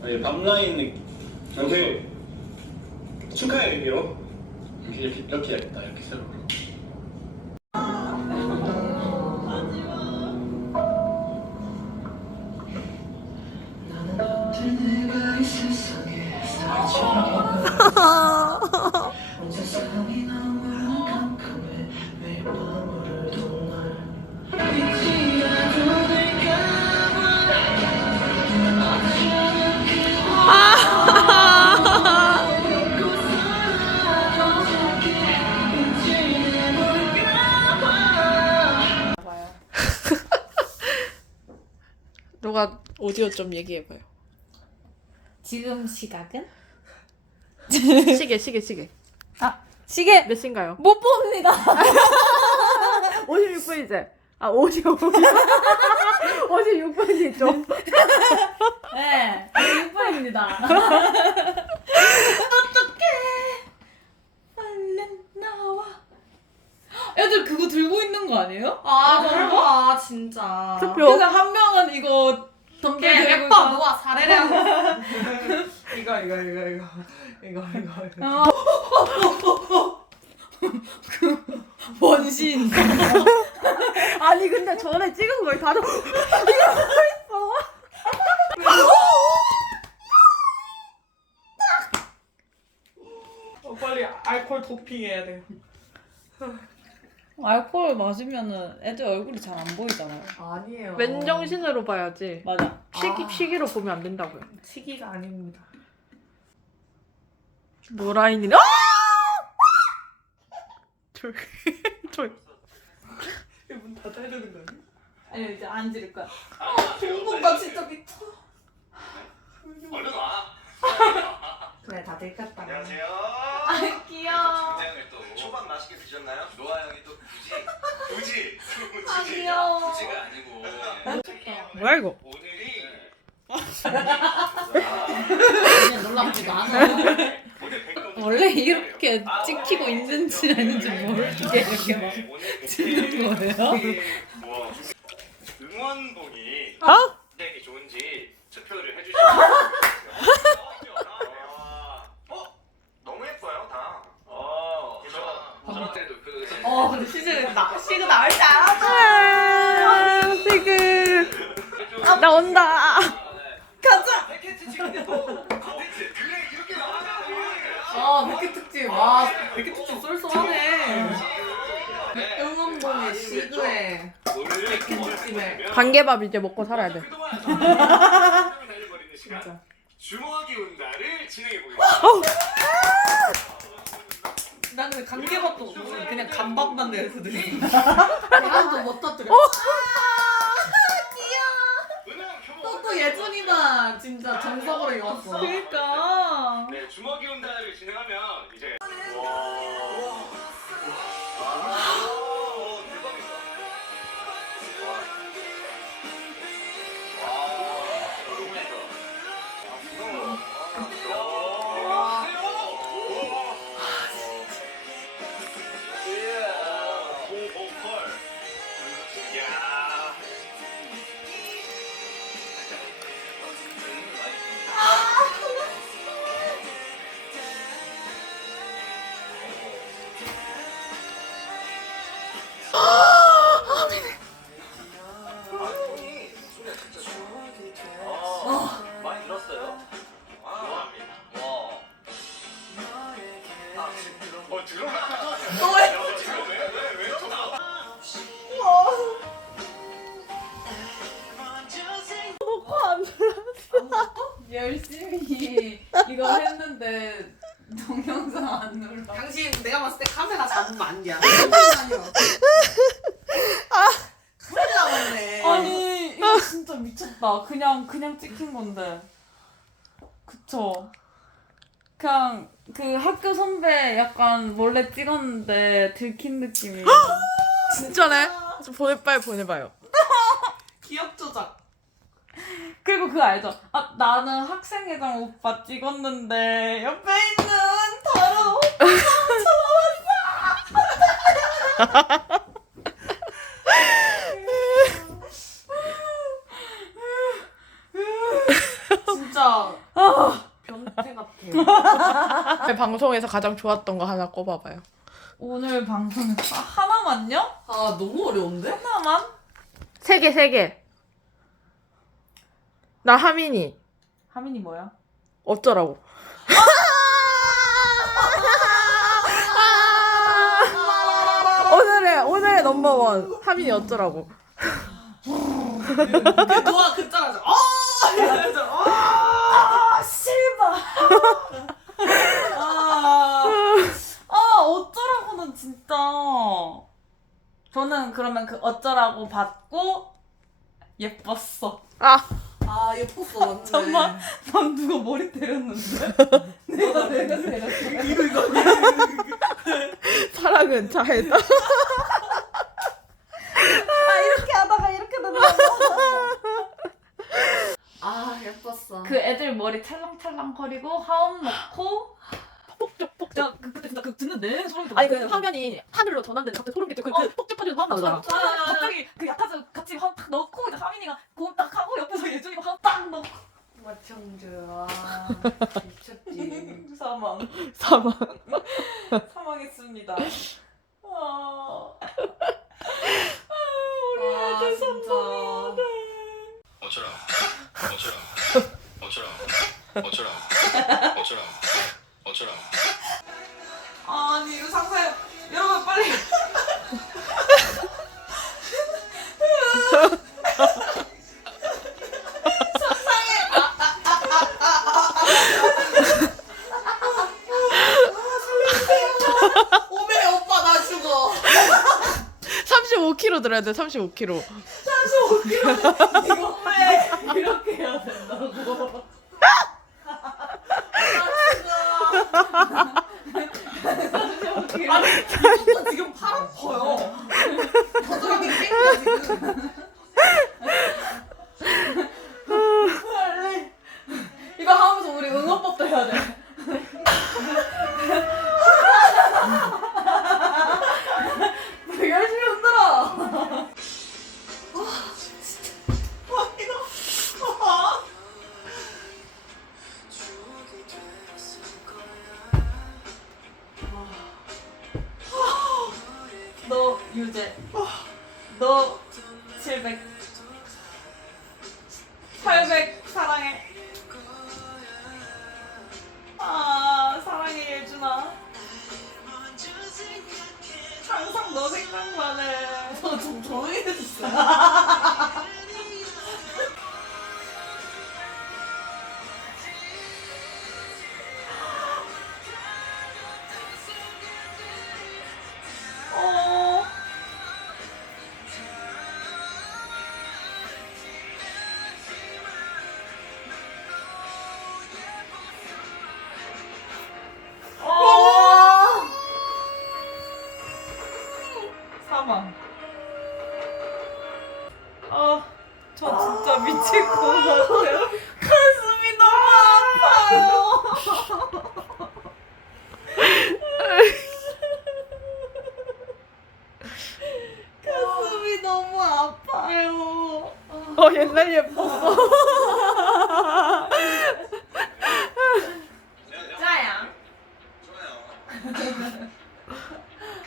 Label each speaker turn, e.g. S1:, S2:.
S1: 밤라인 느낌. 근데 축하의 의미로 이렇게 해야겠다. 이렇게 세로로.
S2: 너가 오디오 좀 얘기해봐요.
S3: 지금 시각은?
S2: 시계.
S3: 아, 시계
S2: 몇 시인가요?
S3: 못 봅니다.
S2: 56분이지? 아 55분 56분이죠.
S3: 네, 6분입니다. 어떡해. 얼른 나와. 애들 그거 들고 있는 거 아니에요?
S4: 설마 진짜.
S2: 투표.
S3: 그래서 한 명은 이거 덤벨 들고
S4: 맥박
S3: 있고
S4: 놓아 사례랑.
S5: 이거.
S3: 원신.
S2: 아니 근데 전에 찍은 걸 다들
S5: 빨리 알코올 도핑해야 돼.
S3: 알코올 마시면은 애들 얼굴이 잘 안 보이잖아요.
S5: 아니에요.
S2: 맨정신으로 봐야지.
S3: 맞아.
S2: 시기로 보면 안 된다고요.
S5: 시기가 아닙니다.
S2: 노라인이네.
S5: 문 닫아야 되는 거 아니야?
S3: 아니 이제 안 지를 거야.
S5: 중국가 진짜 미쳐.
S1: 얼른 와.
S5: 그래 다 들켰다.
S1: 안녕하세요.
S3: 아 귀여워.
S1: 굉장히 또 초밥 맛있게 드셨나요? 노아 형이 또 굳이
S3: 아 귀여워.
S1: 굳이가 아니고
S2: 뭐야 이거?
S1: 오늘이
S3: 그냥 놀랍지도 않아. 원래 이렇게 찍히고 있는지 아닌지 모르게 이렇게 막 찍는 거예요?
S1: 뭐 응원봉이
S2: 어?
S1: 굉장히 좋은지 투표를 해주시면 너무 예뻐요 다. 저 때도 그
S5: 근데 시그 나올 줄 알았어.
S2: 지금 나 온다.
S5: 가자.
S1: 패키지 찍는데 또 컨텐츠 그래 이렇게 나와야
S5: 백회 특집. 와, 백회 특집 쏠쏠하네. 응원봉에 시그에 백회 특집에.
S2: 관계밥 이제 먹고 살아야 돼.
S5: 진짜.
S1: 주먹이 온다를 진행해 보겠습니다.
S5: 난 근데 감개밥도 무슨 그냥 감밥만 내서 드려.
S3: 계란도 못 터뜨려.
S5: 또 예준이다. 진짜 정석으로 이왔어.
S3: 그러니까.
S1: 네, 주먹이 온다를 진행하면 이제 많이 들었어요? 감사합니다. 왜 나와?
S3: 열심히 이거 했는데 동영상 안 눌러.
S5: 당신 내가 봤을 때 카메라 잡은 거 아니야. 카메라 잡았네.
S3: 아니 이거 진짜 미쳤다. 그냥 찍힌 건데. 그쵸? 그냥 그 학교 선배 약간 몰래 찍었는데 들킨 느낌이.
S2: 진짜네? 좀 빨리 보내봐요.
S5: 기억 조작.
S3: 그리고 그거 알죠? 아 나는 학생회장 오빠 찍었는데 옆에 있는 다른 오빠
S4: 진짜
S2: 아.
S4: 변태 같아.
S5: 방송에서 가장 좋았던 거 하나 꼽아봐요.
S3: 오늘 방송에서 하나만요?
S4: 아 너무 어려운데?
S3: 하나만?
S5: 세 개. 나 하민이.
S3: 하민이 뭐야?
S5: 어쩌라고. 오늘의 넘버원 하민이 어쩌라고.
S4: 너가 그잖아.
S3: 아 실바. 어쩌라고는 진짜. 저는 그러면 그 어쩌라고 받고 예뻤어.
S5: 아
S4: 예뻤어 완전.
S3: 잠깐만. 방 누가 머리 때렸는데? 내가 때렸어.
S4: 이거.
S5: 사랑은 자해다.
S3: 이렇게 하다가 이렇게 된다.
S4: 아 예뻤어.
S3: 그 애들 머리 찰랑찰랑거리고 하음 넣고
S2: 야 그때 진짜 그 듣는 내 소름이 돋아.
S5: 아니 그 화면이 하늘로 전환되는 갑자기 소름 끼쳐. 그 폭죽 터지는 화음 나오잖아.
S3: 갑자기 그 약하즈 같이 화음 딱 넣고 이제 하민이가 고음 딱 하고 옆에서 예준이가 화음 딱 넣고
S4: 마청주 미쳤지.
S3: 사망
S5: 사망.
S3: 사망했습니다.
S4: 우리 애들 진짜.
S1: 어쩌라.
S3: 아니 이거 상상해. 여러분 빨리.
S4: 오메 오빠 나 죽어.
S5: 35kg 들어야 돼. 35kg.
S3: 이거 왜 이렇게 해야 된다고?
S4: 아니 이거 지금 팔 아파요. 겨드랑이 땡겨 지금.
S3: 빨리. 이거 하면서 우리 응원법도 해야 돼. 열심히 흔들어. 너 유재. 너 700. 800 사랑해. 사랑해 예준아. 항상 너 생각나네.
S4: 좀 조용히 해주세요.
S3: 어. 사망. 저 진짜 미칠 것 같아요. 가슴이 너무 아파요. 가슴이 너무 아파요.
S5: 옛날 예뻤어.
S3: 짜야.
S1: 좋아요.